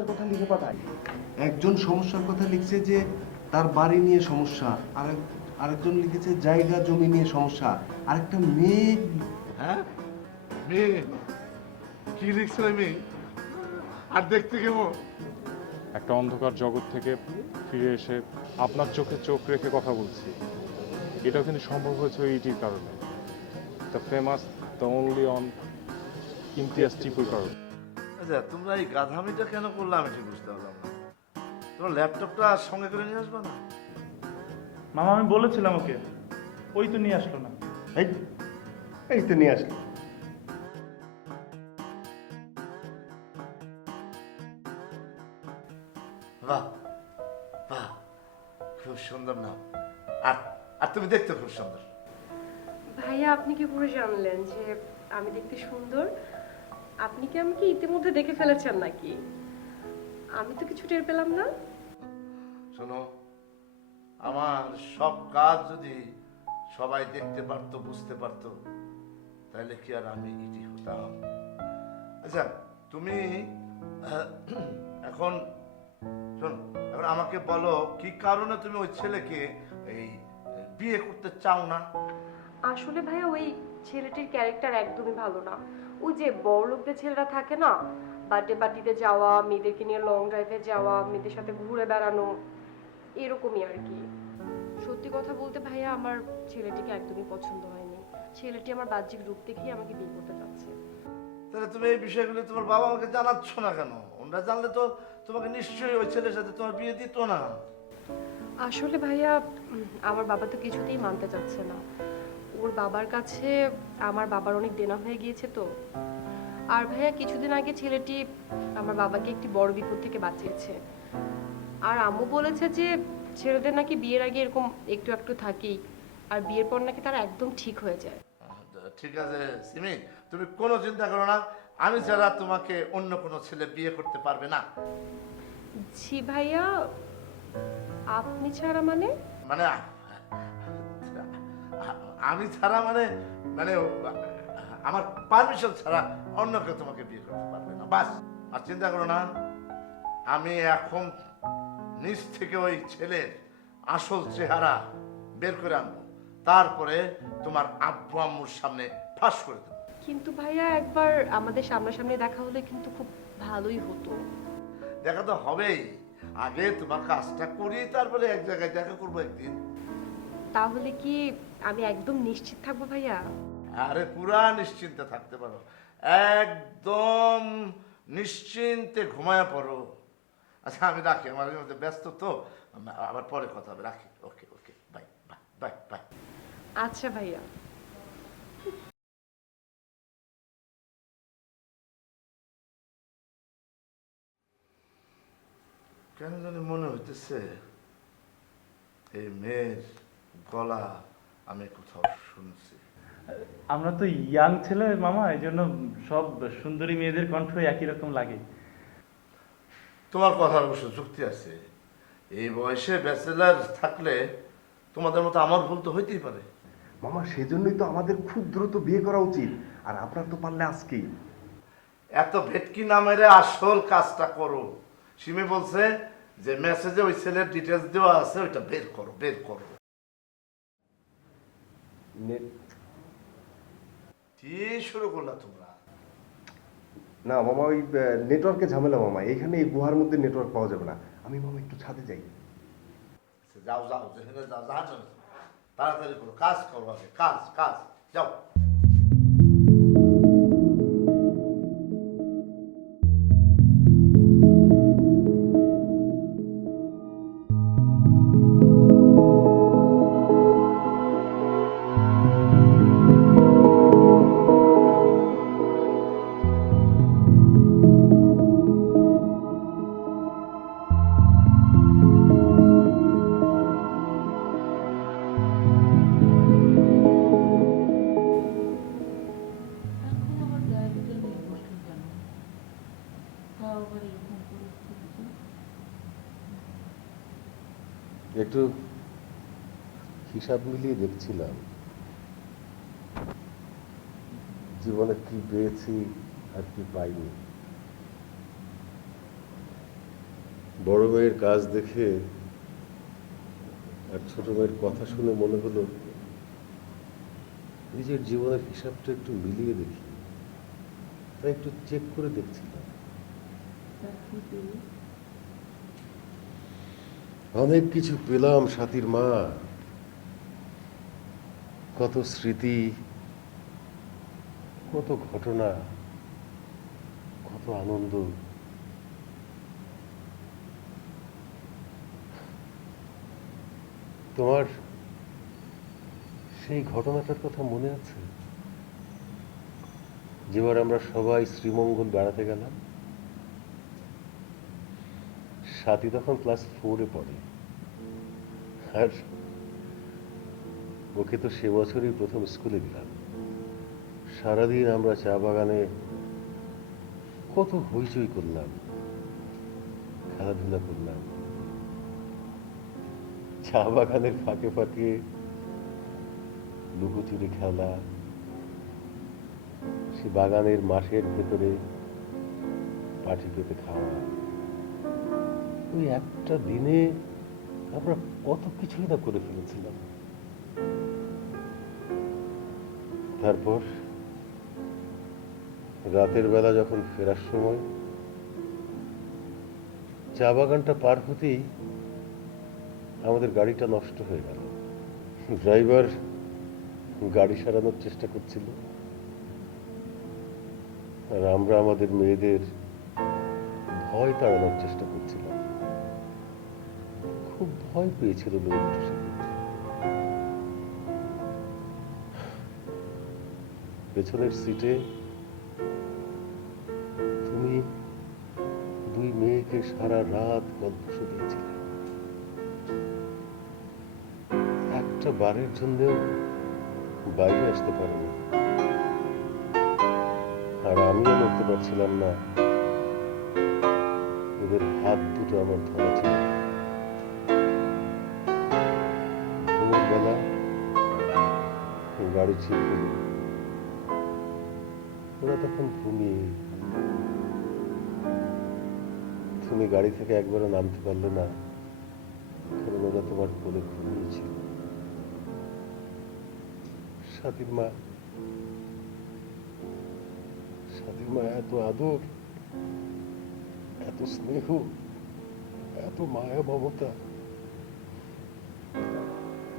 সমস্যার কথা লিখে পাঠায়। একজন সমস্যার কথা লিখছে যে তার বাড়ি নিয়ে সমস্যা আরেক আরেকজন লিখেছে জায়গা জমি নিয়ে সমস্যা আরেকটা মেয়ে। হ্যাঁ? মেয়ে? কি লিখছিল মেয়ে? আর দেখতে কেমন? একটা অন্ধকার জগৎ থেকে ফিরে এসে আপনার চোখে চোখ রেখে কথা বলছি। এটাও কিন্তু সম্ভব হয়েছে ওই ইটির কারণে। The famous the only one Imtiaz টিপুর কারণে। আচ্ছা তোমরা এই গাধামিটা কেন করলে? আমি ঠিক বুঝতে পারলাম না। তোমার ল্যাপটপটা সঙ্গে করে নিয়ে আসবে না? মামা আমি বলেছিলাম ওকে। ওই তো নিয়ে আসলো না। এই এই তো নিয়ে আসলি। বাহ বাহ খুব সুন্দর নাম। আর আর তুমি দেখতে খুব সুন্দর। ভাইয়া আপনি কি করে জানলেন যে আমি দেখতে সুন্দর? আপনি কি আমাকে ইতিমধ্যে দেখে ফেলেছেন নাকি? আমি তো কিছু টের পেলাম না। শোনো আমার সব কাজ যদি সবাই দেখতে পারতো বুঝতে পারতো তাহলে কি আর আমি ইটি হতাম? আচ্ছা তুমি এখন শোনো এখন আমাকে বলো কি কারণে তুমি ওই ছেলেকে এই বিয়ে করতে চাও না? আসলে ভাইয়া ওই ছেলেটির ক্যারেক্টার একদমই ভালো না। ওই যে বড় লোকদের ছেলেরা থাকে না? বার্থডে পার্টিতে যাওয়া মেয়েদেরকে নিয়ে লং ড্রাইভে যাওয়া মেয়েদের সাথে ঘুরে বেড়ানো এরকমই আর কি। সত্যি কথা বলতে ভাইয়া আমার ছেলেটিকে একদমই পছন্দ হয়নি। ছেলেটি আমার বাহ্যিক রূপ দেখেই আমাকে বিয়ে করতে চাচ্ছে। তাহলে তুমি এই বিষয়গুলো তোমার বাবা আমাকে জানাচ্ছ না কেন? ওনারা জানলে তো তোমাকে নিশ্চয়ই ওই ছেলের সাথে তোমার বিয়ে দিত না। আসলে ভাইয়া আমার বাবা তো কিছুতেই মানতে চাচ্ছে না। ওর বাবার কাছে আমার বাবার অনেক দেনা হয়ে গিয়েছে তো। আর ভাইয়া কিছুদিন আগে ছেলেটি আমার বাবাকে একটি বড় বিপদ থেকে বাঁচিয়েছে। আর আম্মু বলেছে যে ছেলেদের নাকি বিয়ের আগে এরকম একটু একটু থাকেই আর বিয়ের পর নাকি তারা একদম ঠিক হয়ে যায়। ঠিক আছে সিমি তুমি কোনো চিন্তা করো না আমি ছাড়া তোমাকে অন্য কোনো ছেলে বিয়ে করতে পারবে না। জি ভাইয়া আপনি ছাড়া মানে? মানে আমি ছাড়া মানে মানে আমার পারমিশন ছাড়া অন্য কেউ তোমাকে বিয়ে করতে পারবে না। বাস আর চিন্তা করো না আমি এখন নিজ থেকে ওই ছেলের আসল চেহারা বের করে আনব। তারপরে তোমার আব্বু আম্মুর সামনে ফাঁস করে দেবো। কিন্তু ভাইয়া একবার আমাদের সামনাসামনি দেখা হলে কিন্তু খুব ভালোই হতো। দেখা তো হবেই। আগে তোমার কাজটা করি তারপরে এক জায়গায় দেখা করব একদিন। তাহলে কি আমি একদম নিশ্চিত থাকব ভাইয়া? আরে পুরা নিশ্চিন্তে থাকতে পারো। একদম নিশ্চিন্তে ঘুমায় পড়ো। আচ্ছা আমি রাখি আমার মধ্যে ব্যস্ত তো। আবার পরে কথা হবে রাখি। Okay okay bye bye bye bye. আচ্ছা ভাইয়া। কেন জানি মনে হইতেছে এই মেয়ের গলা আমি কোথাও শুনছি। আমরা তো ইয়াং ছেলে মামা এই জন্য সব সুন্দরী মেয়েদের কণ্ঠ একই রকম লাগে। তোমার কথার অবশ্য যুক্তি আছে। এই বয়সে ব্যাচেলার থাকলে তোমাদের মতো আমার ভুল তো হইতেই পারে। মামা সেজন্যই তো আমাদের খুব দ্রুত বিয়ে করা উচিত। আর আপনার তো পারলে আজকেই। এত ভেটকি না মেরে আসল কাজটা করো। সিমি বলছে যে মেসেজে ওই ছেলের ডিটেলস দেওয়া আছে ওইটা বের করো বের করো। কি শুরু করলা তোমরা? না মামা ওই নেটওয়ার্কে ঝামেলা মামা। এখানে এই গুহার মধ্যে নেটওয়ার্ক পাওয়া যাবে না। আমি মামা একটু ছাদে যাই। আচ্ছা, যাও যাও যেখানে যাও যা তাড়াতাড়ি করো কাজ করো আগে কাজ কাজ। যাও। একটু হিসাব মিলিয়ে দেখছিলাম। জীবনে কি পেয়েছি আর কি পাইনি। বড় মেয়ের কাজ দেখে আর ছোট মেয়ের কথা শুনে মনে হলো, নিজের জীবনের হিসাবটা একটু মিলিয়ে দেখি। তাই একটু চেক করে পেলে? অনেক কিছু পেলাম সাথীর মা। কত স্মৃতি, কত ঘটনা, কত আনন্দ। তোমার সেই ঘটনাটার কথা মনে আছে? যেবার আমরা সবাই শ্রীমঙ্গল বেড়াতে গেলাম। সাথী তখন ক্লাস ফোরে পড়ে। আর ওকে তো সে বছরই প্রথম স্কুলে দিলাম। সারাদিন আমরা চা বাগানে কত হইচই করলাম, খেলাধুলা করলাম। চা বাগানের ফাঁকে ফাঁকে লুকোচুরি খেলা, সে বাগানের মাঠের ভেতরে পাটি পেতে খাওয়া। ওই একটা দিনে আমরা কত কিছুই না করে ফেলেছিলাম। তারপর রাতের বেলা যখন ফেরার সময় চা বাগানটা পার হতেই আমাদের গাড়িটা নষ্ট হয়ে গেল। ড্রাইভার গাড়ি সারানোর চেষ্টা করছিল। আর আমরা আমাদের মেয়েদের ভয় তাড়ানোর চেষ্টা করছিলাম। ভয় পেয়েছিল লোক সেদিন। পেছনের সিটে তুমি দুই মেয়েকে সারা রাত গল্প শুনিয়েছিলে। একটা বারের জন্যও বাইরে আসতে পারোনি। আর আমিও নড়তে পারছিলাম না ওদের হাত দুটো আমার ধরা ছিল। গাড়ি ছিল ওরা তখন ঘুমিয়ে তুমি গাড়ি থেকে একবারও নামতে পারলে না, কারণ ওরা তোমার কোলে ঘুমিয়েছিল স্বাধীন মা স্বাধীন মা এত আদর, এত স্নেহ, এত মায়া মমতা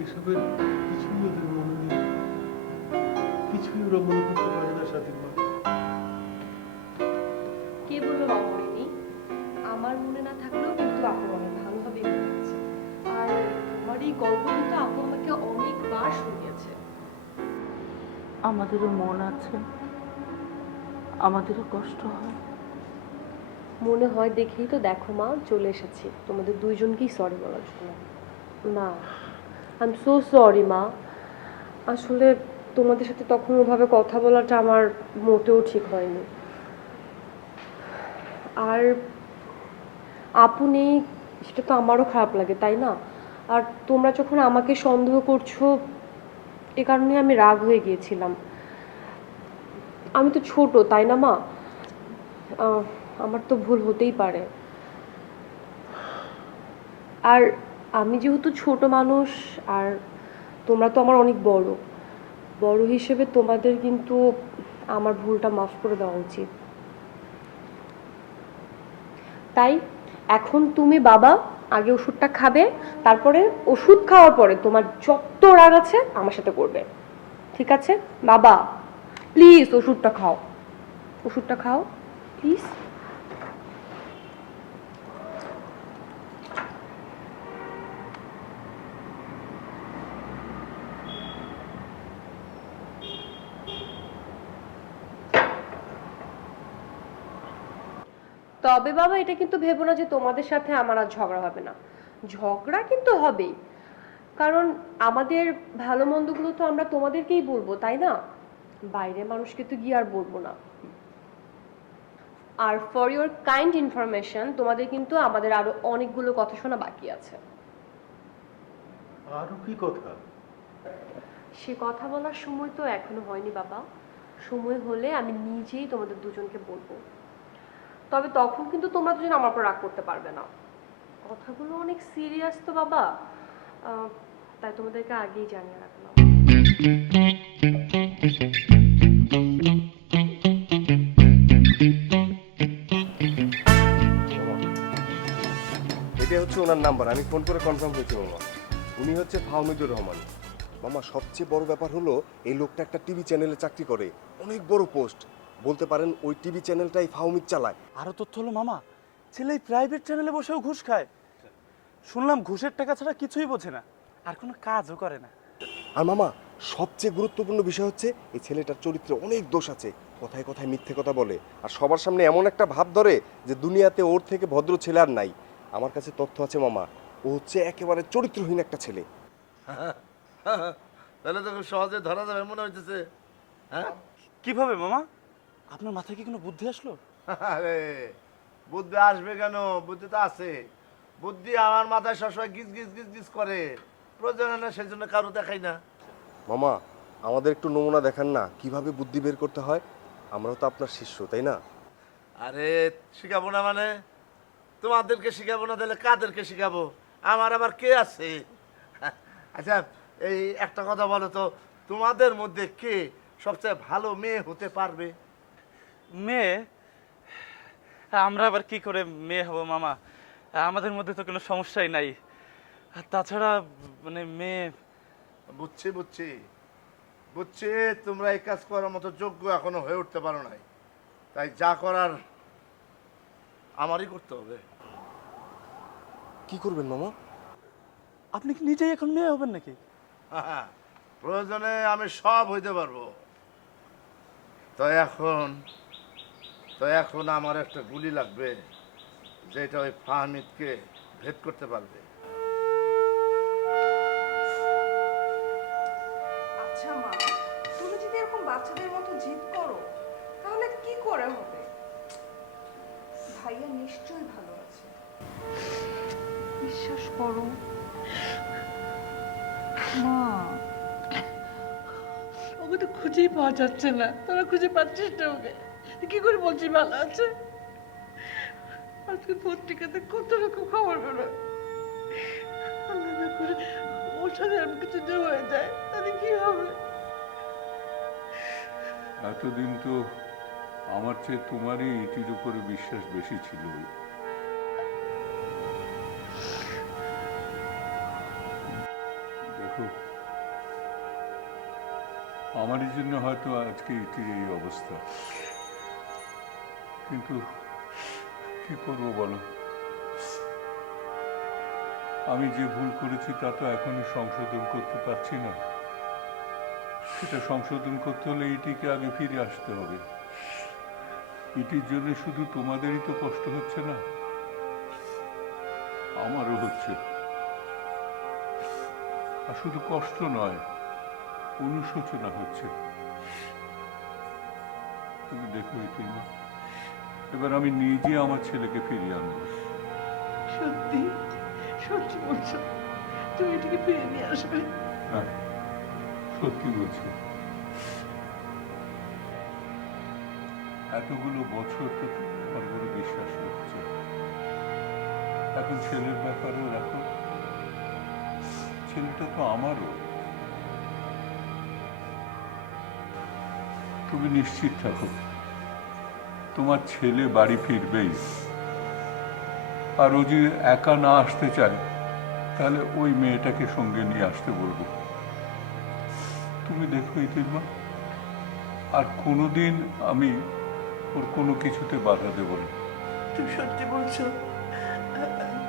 এসবের কিছুই ওদের মনে নেই। কিছুই ওরা মনে করতে পারে না স্বাধীন মা কে বলল মামরিনি আমার মনে না থাকলেও কিন্তু আপু অনেক ভালোভাবে মনে আছে। আর তোমার এই গল্প কিন্তু আপু আমাকে অনেকবার শুনিয়েছে। আমাদেরও মন আছে আমাদেরও কষ্ট হয়। মনে হয় দেখেই তো দেখো মা চলে এসেছি। তোমাদের দুইজনকেই সরি বলার জন্য। না আই এম সো সরি মা। আসলে তোমাদের সাথে তখন ওভাবে কথা বলাটা আমার মোটেও ঠিক হয়নি। আর আপু নেই, সেটা তো আমারও খারাপ লাগে, তাই না? আর তোমরা যখন আমাকে সন্দেহ করছ, এ কারণে আমি রাগ হয়ে গিয়েছিলাম। আমি তো ছোট, তাই না মা? আমার তো ভুল হতেই পারে। আর আমি যেহেতু ছোট মানুষ, আর তোমরা তো আমার অনেক বড় বড় হিসেবে তোমাদের কিন্তু আমার ভুলটা মাফ করে দেওয়া উচিত। তাই এখন তুমি বাবা, আগে ওষুধটা খাবে, তারপরে ওষুধ খাওয়ার পরে তোমার যত রাগ আছে আমার সাথে করবে। ঠিক আছে? বাবা প্লিজ ওষুধটা খাও। ওষুধটা খাও প্লিজ তবে বাবা এটা কিন্তু ভেবো না যে তোমাদের সাথে আমার আর ঝগড়া হবে না। ঝগড়া কিন্তু হবেই। কারণ আমাদের ভালো মন্দগুলো তো আমরা তোমাদেরকেই বলব তাই না? বাইরের মানুষকে তো গিয়ে আর বলব না। আর ফর ইওর কাইন্ড ইনফরমেশন তোমাদের কিন্তু আমাদের আরও অনেকগুলো কথা শোনা বাকি আছে। আরও কি কথা? সে কথা বলার সময় তো এখনও হয়নি বাবা। সময় হলে আমি নিজেই তোমাদের দুজনকে বলব। তবে তখন কিন্তু তোমরা দুজন আমার উপর রাগ করতে পারবে না। কথাগুলো অনেক সিরিয়াস তো বাবা। তাই তোমাদেরকে আগেই জানিয়ে রাখলাম। এটা হচ্ছে ওনার নাম্বার, আমি ফোন করে কনফার্ম করেছি মামা উনি হচ্ছে ফাহমিদুর রহমান। মামা, সবচেয়ে বড় ব্যাপার হলো, এই লোকটা একটা টিভি চ্যানেলে চাকরি করে। অনেক বড় পোস্ট বলতে পারেন ওই টিভি চ্যানেলটাই ফাহমিদ চালায়। আরও তথ্য হলো মামা ছেলে প্রাইভেট চ্যানেলে বসেও ঘুষ খায়। শুনলাম ঘুষের টাকা ছাড়া কিছুই বোঝে না আর কোনো কাজও করে না। আর মামা সবচেয়ে গুরুত্বপূর্ণ বিষয় হচ্ছে এই ছেলেটার চরিত্রে অনেক দোষ আছে কথায় কথায় মিথ্যে কথা বলে। আর সবার সামনে এমন একটা ভাব ধরে যে দুনিয়াতে ওর থেকে ভদ্র ছেলে আর নাই। আমার কাছে তথ্য আছে মামা ও হচ্ছে একেবারে চরিত্রহীন একটা ছেলে। তাহলে তো খুব সহজে ধরা যাবে মনে হইতেছে। হ্যাঁ? কীভাবে মামা? আপনার মাথায় কি কোনো বুদ্ধি আসলো? আরে বুদ্ধি আসবে কেন? বুদ্ধি তো আছে। বুদ্ধি আমার মাথায় সবসময় গিজ গিজ গিজ গিজ করে। প্রয়োজন হয় না সেই জন্য কারও দেখাই না। মামা আমাদের একটু নমুনা দেখান না কীভাবে বুদ্ধি বের করতে হয়? আমরাও তো আপনার শিষ্য তাই না? আরে শিখাবো না মানে? তোমাদেরকে শিখাবো না তাহলে কাদেরকে শিখাবো? আমার আবার কে আছে? আচ্ছা এই একটা কথা বলো তো তোমাদের মধ্যে কে সবচেয়ে ভালো মেয়ে হতে পারবে? মেয়ে? আমরা আবার কি করে মেয়ে হব মামা? আমাদের মধ্যে তো কোনো সমস্যাই নাই। আর তাছাড়া মানে মেয়ে বুঝছি বুঝছি। বুঝছি তোমরা এই কাজ করার মতো যোগ্য এখনও হয়ে উঠতে পারো নাই। তাই যা করার আমারই করতে হবে। কি করবেন মামা? আপনি কি নিজেই এখন মেয়ে হবেন নাকি? প্রয়োজনে আমি সব হইতে পারব। তো এখন তো এখন আমার একটা গুলি লাগবে যেটা ওই ফাহমিদকে ভেদ করতে পারবে। আচ্ছা মা তুমি যদি এরকম বাচ্চাদের মতো জিদ করো তাহলে কি করে হবে? ভাইয়া নিশ্চয়ই ভালো আছে। বিশ্বাস করো। মা ওকে তো খুঁজেই পাওয়া যাচ্ছে না। তোরা খুঁজে পাচ্ছিস না ওকে। কি করে বলছিস ভালো আছে? আজকে পত্রিকাতে কত রকম খবর বেরো ওর সাথে আমি কিছু যে হয়ে যায়, তাহলে কি হবে? এতদিন তো আমার চেয়ে তোমারই এটির উপরে বিশ্বাস বেশি ছিল। দেখো, আমারই জন্য হয়তো আজকে এটির এই অবস্থা। কিন্তু কি করব বলো? আমি যে ভুল করেছি তা তো এখনই সংশোধন করতে পারছি না। সেটা সংশোধন করতে হলে এটিকে আগে ফিরে আসতে হবে। এটির জন্য শুধু তোমাদেরই তো কষ্ট হচ্ছে না, আমারও হচ্ছে। আর শুধু কষ্ট নয়, অনুশোচনা হচ্ছে। তুমি দেখো এটি মা এবার আমি নিজে আমার ছেলেকে ফিরিয়ে আনব। সত্যি? সত্যি বলছো? তুমি এটাকে ফিরে নিয়ে আসবে? হ্যাঁ সত্যি বলছি। এতগুলো বছর তো তোমার বড় বিশ্বাস হচ্ছে এখন ছেলের ব্যাপারেও দেখো ছেলেটা তো আমারও। তুমি নিশ্চিত থাকো। তোমার ছেলে বাড়ি ফিরবেই। আর ও যদি একা না আসতে চায় তাহলে ওই মেয়েটাকে সঙ্গে নিয়ে আসতে বলব। তুমি দেখো ইতিমা আর কোনোদিন আমি ওর কোনো কিছুতে বাধা দেব না। তুমি সত্যি বলছো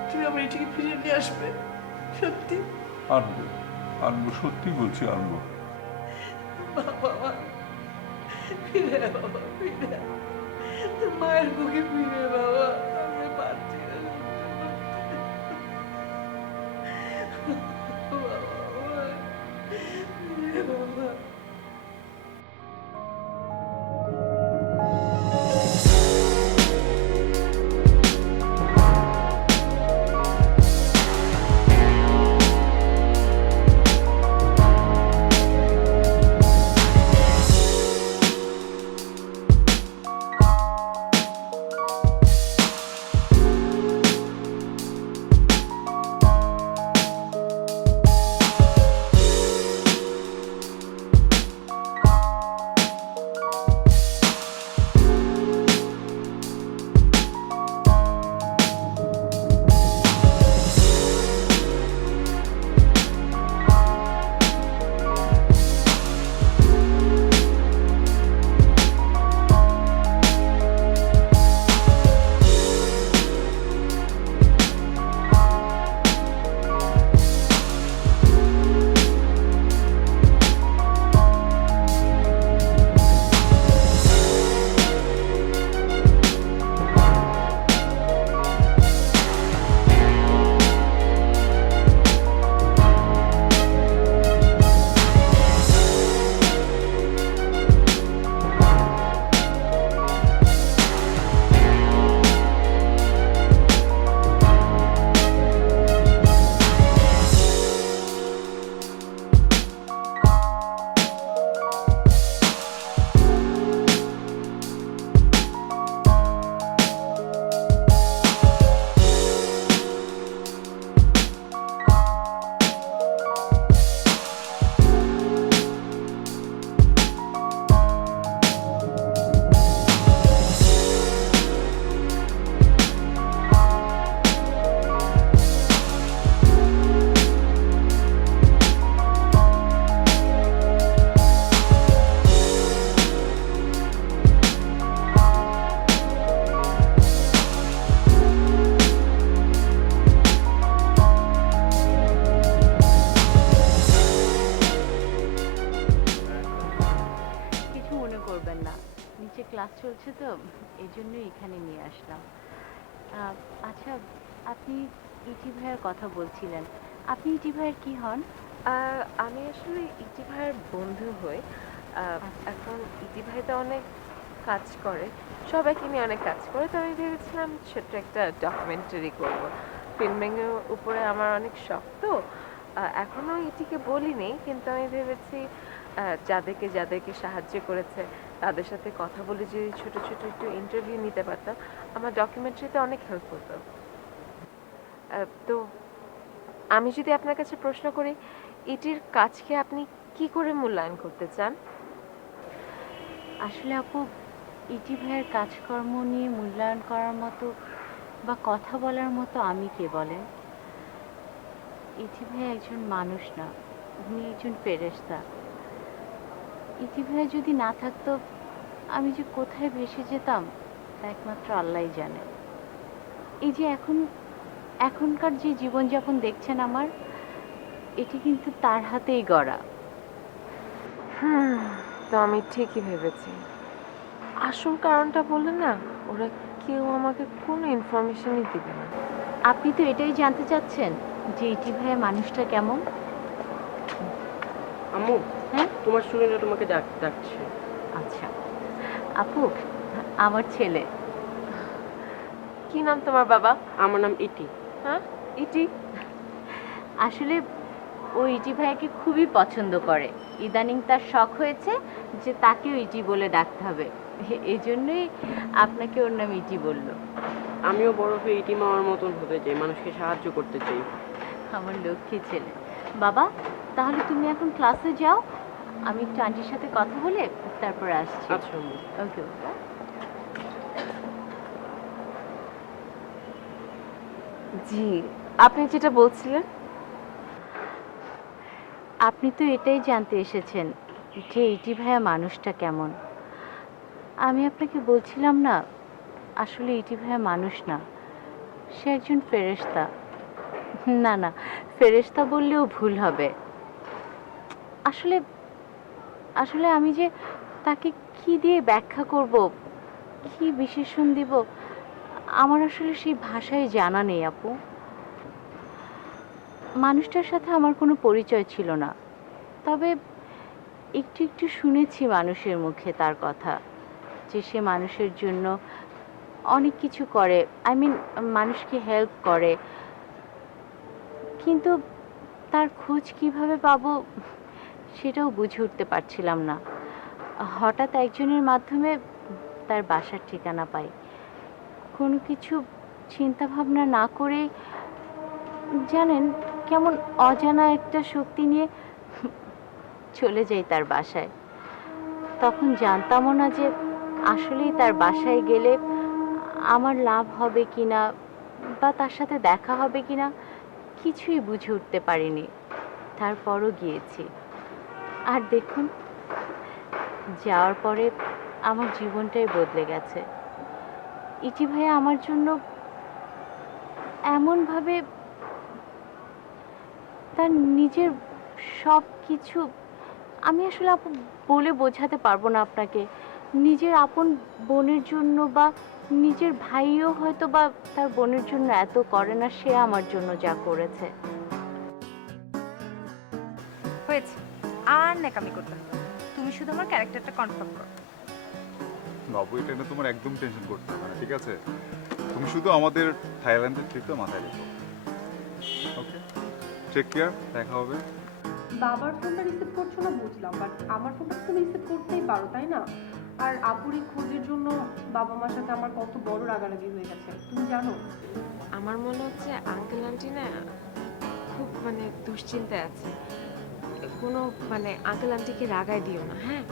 তুমি আমার এটিকে ফিরে নিয়ে আসবে সত্যি? আনব আনব সত্যি বলছি আনব। বাবা ফিরে বাবা ফিরে আয়। তোর মায়ের বুকে ফিরে এই জন্য এখানে নিয়ে আসলাম। আহ, আচ্ছা আপনি ইটি ভাইয়ের কথা বলছিলেন। আপনি ইটি ভাইয়ের কি হন? আহ, আমি আসলে ইতি ভাইয়ের বন্ধু হই। আহ, এখন ইতি ভাই তো অনেক কাজ করে। সবাইকে নিয়ে অনেক কাজ করে। তো আমি ভেবেছিলাম ছোট্ট একটা ডকুমেন্টারি করব। ফিল্মিংয়ের উপরে আমার অনেক শখ তো। এখনও ইটিকে বলিনি কিন্তু আমি ভেবেছি আহ, যাদেরকে যাদেরকে সাহায্য করেছে তাদের সাথে কথা বলে যদি ছোট ছোট একটু ইন্টারভিউ নিতে পারতাম। আমার ডকুমেন্টারিতে অনেক হেল্প হতো। তো আমি যদি আপনার কাছে প্রশ্ন করি, এটির কাজকে আপনি কি করে মূল্যায়ন করতে চান? আসলে আপু ইটি ভাইয়ের কাজকর্ম নিয়ে মূল্যায়ন করার মতো বা কথা বলার মতো আমি কে বলেন? ইটি ভাই একজন মানুষ না, উনি একজন ফেরেশতা। ইটি ভাই যদি না থাকতো আমি যে কোথায় ভেসে যেতাম তা একমাত্র আল্লাহই জানে। এই যে এখন এখনকার যে জীবনযাপন দেখছেন আমার এটি কিন্তু তার হাতেই গড়া। হুম তো আমি ঠিকই ভেবেছি। আসল কারণটা বললেন না ওরা কেউ আমাকে কোনো ইনফরমেশনই দিবে না। আপনি তো এটাই জানতে চাচ্ছেন যে ইটি ভাইয়া মানুষটা কেমন? আম্মু হ্যাঁ? তোমার স্টুডেন্টরা তোমাকে ডাক ডাকছে। আচ্ছা। আপু আমার ছেলে। কি নাম তোমার বাবা? আমার নাম ইটি। হ্যাঁ? ইটি? আসলে ও ইটি ভাইয়াকে খুবই পছন্দ করে। ইদানিং তার শখ হয়েছে যে তাকেও ইটি বলে ডাকতে হবে। এই জন্যই আপনাকে ওর নাম ইটি বলল। আমিও বড় হয়ে ইটি মামার মতন হতে চাই মানুষকে সাহায্য করতে চাই। আমার লক্ষ্মী ছেলে। বাবা তাহলে তুমি এখন ক্লাসে যাও আমি একটু আন্টির সাথে কথা বলে তারপর আসছি। আচ্ছা আম্মু। ওকে জি আপনি যেটা বলছিলেন। আপনি তো এটাই জানতে এসেছেন যে ইটি ভাইয়া মানুষটা কেমন। আমি আপনাকে বলছিলাম না আসলে ইটি ভাইয়া মানুষ না। সে একজন ফেরেশতা। না না ফেরেশতা বললেও ভুল হবে। আসলে আসলে আমি যে তাকে কি দিয়ে ব্যাখ্যা করব? কি বিশেষণ দিব? আমার আসলে সেই ভাষায় জানা নেই, আপু। মানুষটার সাথে আমার কোনো পরিচয় ছিল না। তবে একটু একটু শুনেছি মানুষের মুখে তার কথা, যে সে মানুষের জন্য অনেক কিছু করে। আই মিন মানুষকে হেল্প করে। কিন্তু তার খোঁজ কীভাবে পাবো? সেটাও বুঝে উঠতে পারছিলাম না। হঠাৎ একজনের মাধ্যমে তার বাসার ঠিকানা পাই। কোনো কিছু চিন্তা ভাবনা না করেই জানেন, কেমন অজানা একটা শক্তি নিয়ে চলে যাই তার বাসায়। তখন জানতামও না যে আসলেই তার বাসায় গেলে আমার লাভ হবে কি না বা তার সাথে দেখা হবে কি না কিছুই বুঝে উঠতে পারিনি। তারপরও গিয়েছি। আর দেখুন, যাওয়ার পরে আমার জীবনটাই বদলে গেছে। ইটি ভাইয়া, আমার জন্য এমনভাবে তার নিজের সব কিছু আমি আসলে আপু বলে বোঝাতে পারব না আপনাকে। নিজের আপন বোনের জন্য বা নিজের ভাইও হয়তো বা তার বোনের জন্য এত করে না, সে আমার জন্য যা করেছে। ন্যাকামি করতে হবে। তুমি শুধু আমার ক্যারেক্টারটা কনফার্ম করো। বাবু এটা নিয়ে তোমার একদম টেনশন করতে হবে না ঠিক আছে? তুমি শুধু আমাদের থাইল্যান্ডের ট্রিপটা মাথায় রেখো। ওকে টেক কেয়ার দেখা হবে। বাবার ফোনটা রিসিভ করছ না বুঝলাম বাট আমার ফোনটা তুমি রিসিভ করতেই পারো তাই না? আর আপুর খোঁজের জন্য বাবা মার সাথে আমার কত বড় রাগারাগি হয়ে গেছে তুমি জানো? আমার মনে হচ্ছে আঙ্কেল আন্টি না খুব মানে দুশ্চিন্তায় আছে। কোনো মানে আঙ্কেল আন্টিকে রাগায় দিও না হ্যাঁ?